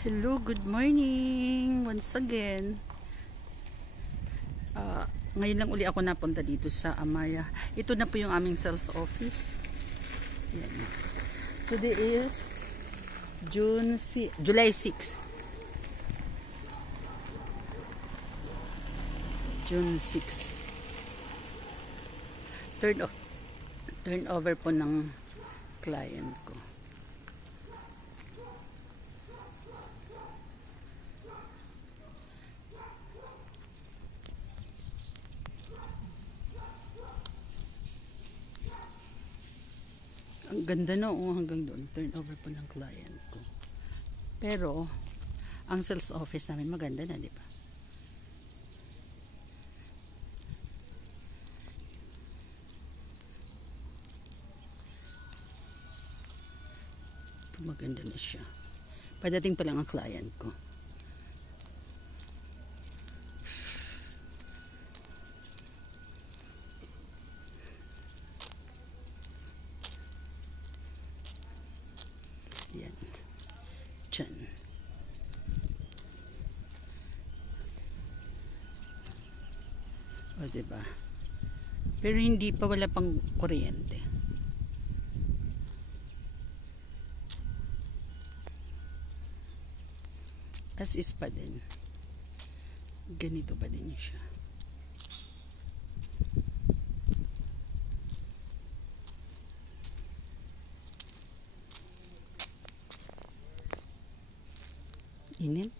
Hello, good morning once again. Ngayon lang uli ako napunta dito sa Amaya. Ito na po yung aming sales office. Yan. Today is July 6. June 6. Turnover po ng client ko. Ang ganda na hanggang doon. Turnover po ng client ko. Pero, ang sales office namin maganda na, di ba? Ito maganda na siya. Padating pa lang ang client ko. Yan. Diyan. O, diba? Pero hindi pa, wala pang kuryente. As is pa din. Ganito pa din siya. Init.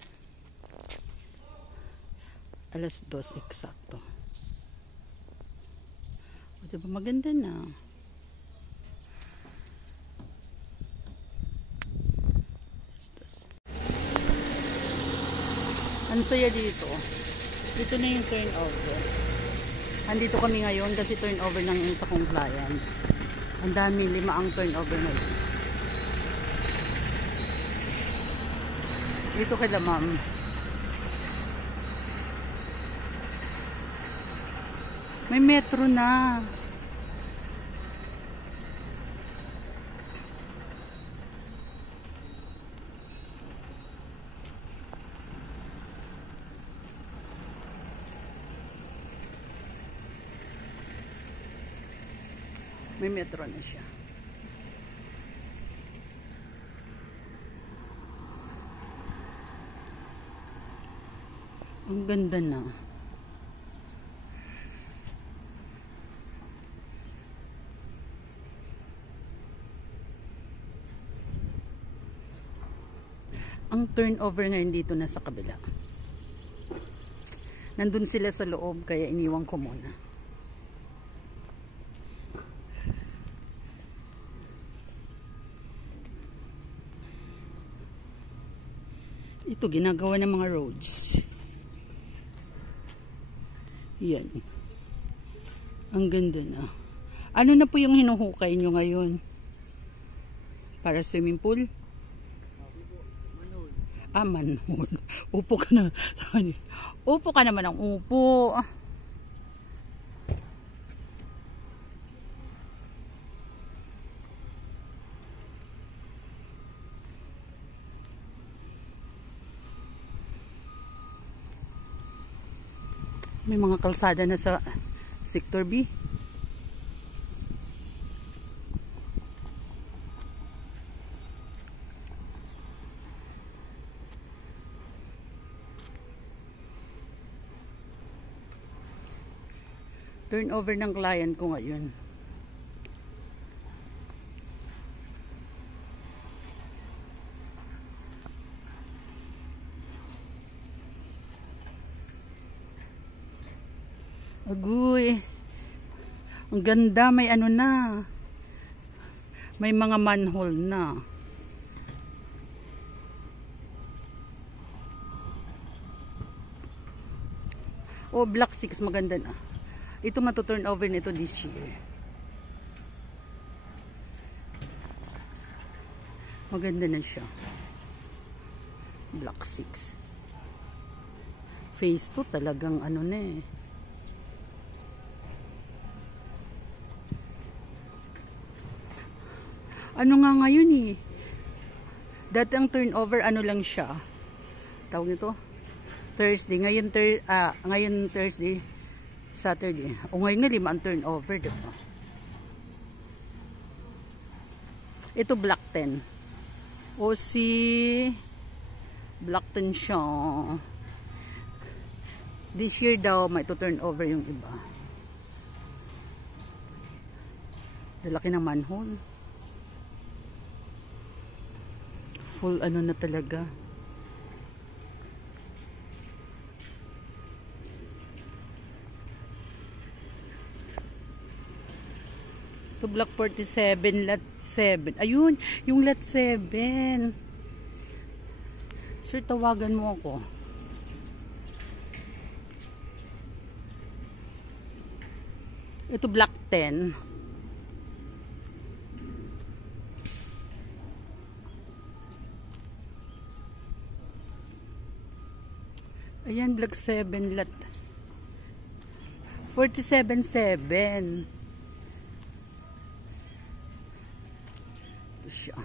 Alas 2 eksakto. O, diba maganda na. Ang saya dito. Dito na yung turnover. Andito kami ngayon kasi turnover ng isa kong client. Ang dami, 5 ang turnover ngayon. Dito kay ma'am. May metro na. May metro na siya. Ang ganda na. Ang turnover ngayon dito na sa kabila. Nandun sila sa loob kaya iniwan ko muna. Ito ginagawa ng mga roads. Yan. Ang ganda na. Ano na po yung hinuhukay nyo ngayon? Para swimming pool? Ah, manhole. Upo ka na. Upo ka naman ang upo. May mga kalsada na sa Sector B. Turnover ng client ko ngayon. Agoy. Ang ganda, may ano na. May mga manhole na. Oh, Block 6 maganda na. Ito matuturn over nito this year. Maganda na siya. Block 6. Phase 2 talagang ano na eh. Ano nga ngayon eh? Dati ang turnover, ano lang siya. Tawag nito? Thursday. Ngayon Thursday, Saturday. O ngayon nga 5 ang turnover, diba? Ito Block 10. O si Block 10 siya. This year daw may to turn over yung iba. Lalaki ng manhole. Full ano na talaga. To Block 47, lot 7. Ayun, yung lot 7. Sir, tawagan mo ako. Ito Block 10. Ayan, Block 7, lot 47-7. Ito siya.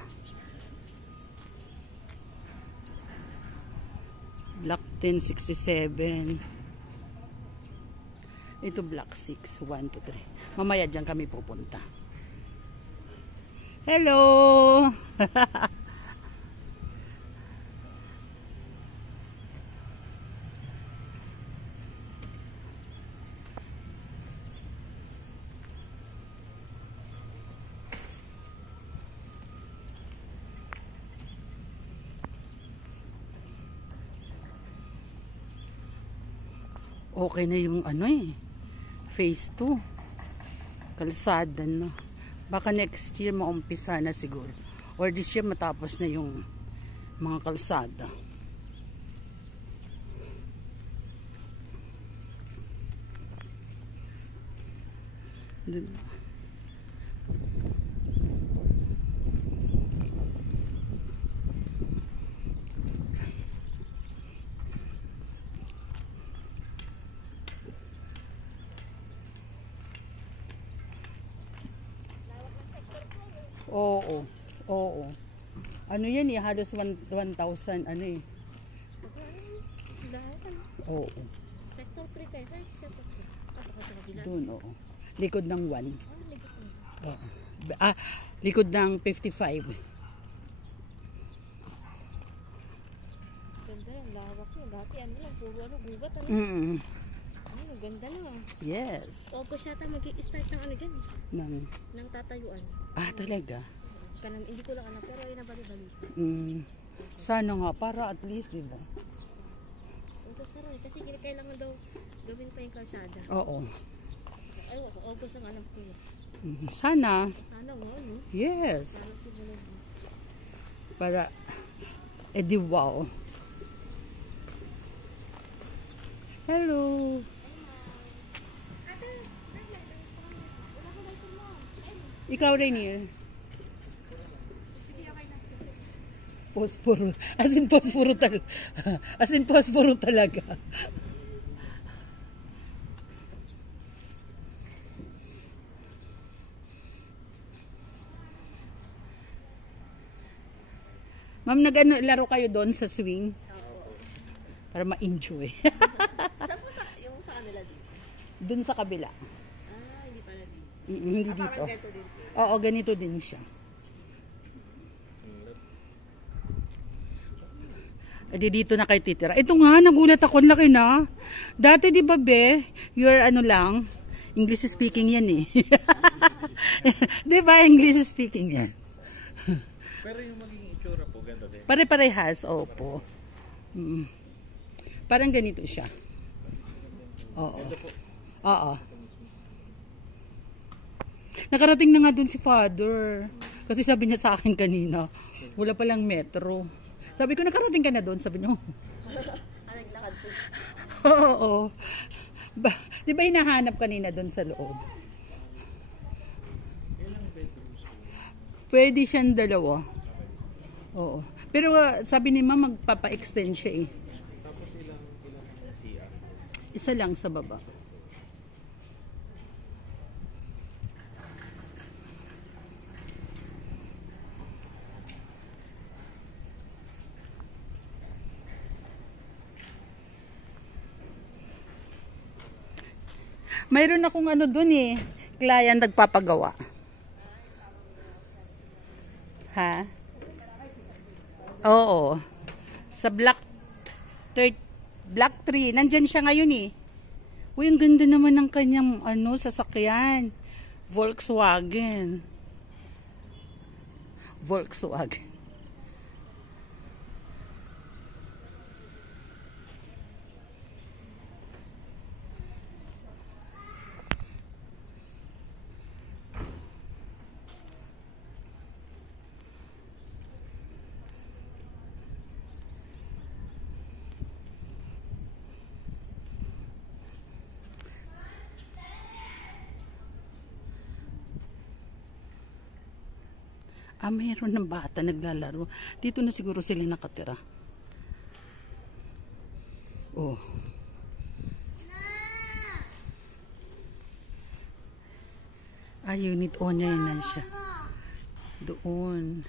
Block 10-67. Ito Block 6, 1, 2, 3. Mamaya dyan kami pupunta. Hello! Okay na yung ano phase 2 kalsada na. Baka next year maumpisa na siguro, or this year matapos na yung mga kalsada. Oo. Oo. Ano yan halos 1,000 ano Oo. Sector 3 kayo, sector 3. Doon, oo. Likod ng 1. Oo. Likod ng 55. Ganda yung lawak nyo. Dati ano lang, puro gubat ganda lang. Yes. Opo siya mag-i-start ng ano dyan. Ng tatayuan. Talaga? Hindi ko lang alam, pero yun na bali-bali. Sana nga, para at least, diba? Opo saroy, kasi kailangan daw gawin pa yung kalsada. Oo. Ay, opo ang alam ko. Sana. Sana nga, no? Yes. Sana siguro. Para, edi wow. Hello. Ikaw, Rainier. Posporo. As in posporo talaga. As in posporo talaga. Ma'am, laro kayo doon sa swing? Para ma-enjoy. Saan po yung sa kanila dito? Doon sa kabila. Hindi pala dito. Hindi dito. Parang ganito din. Oo, ganito din siya. Edi dito na kay titira. Ito nga, nagulat ako, laki na. Dati di ba be, you're ano lang, English speaking yan Di ba, English speaking yan? Pero yung magiging itsura po, ganda din. Pare-parehas, opo. Parang ganito siya. Oo. Oo. Nakarating na nga dun si Father. Kasi sabi niya sa akin kanina, wala palang metro. Sabi ko, nakarating ka na dun? Sabi niya, Naglakad po. oo. Di ba hinahanap kanina dun sa loob? Pwede siyang 2. Oo. Pero sabi ni Ma'am, magpapa-extend siya Tapos ilang CR? Isa lang sa baba. Mayroon akong ano dun eh. Client nagpapagawa. Ha? Oo. Sa Block 3. Nandyan siya ngayon eh. Uy, ang ganda naman ng kanyang ano, sasakyan. Volkswagen. Mayroon ng bata naglalaro. Dito na siguro sila nakatira. Oh. Unit owner na siya. Doon.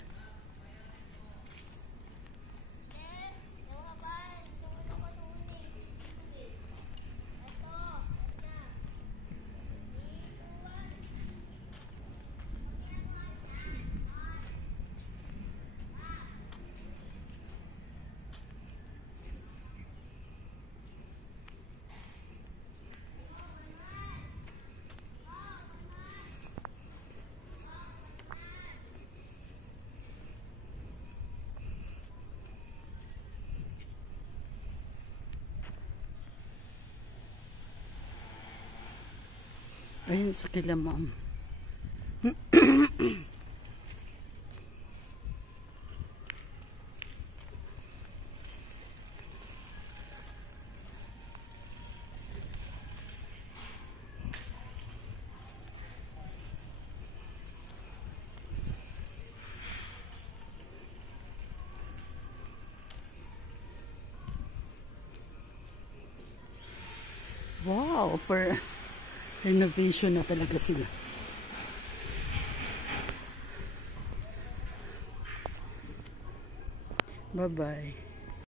Ayun sa kila ma'am. Wow, for renovation na talaga sila. Bye-bye.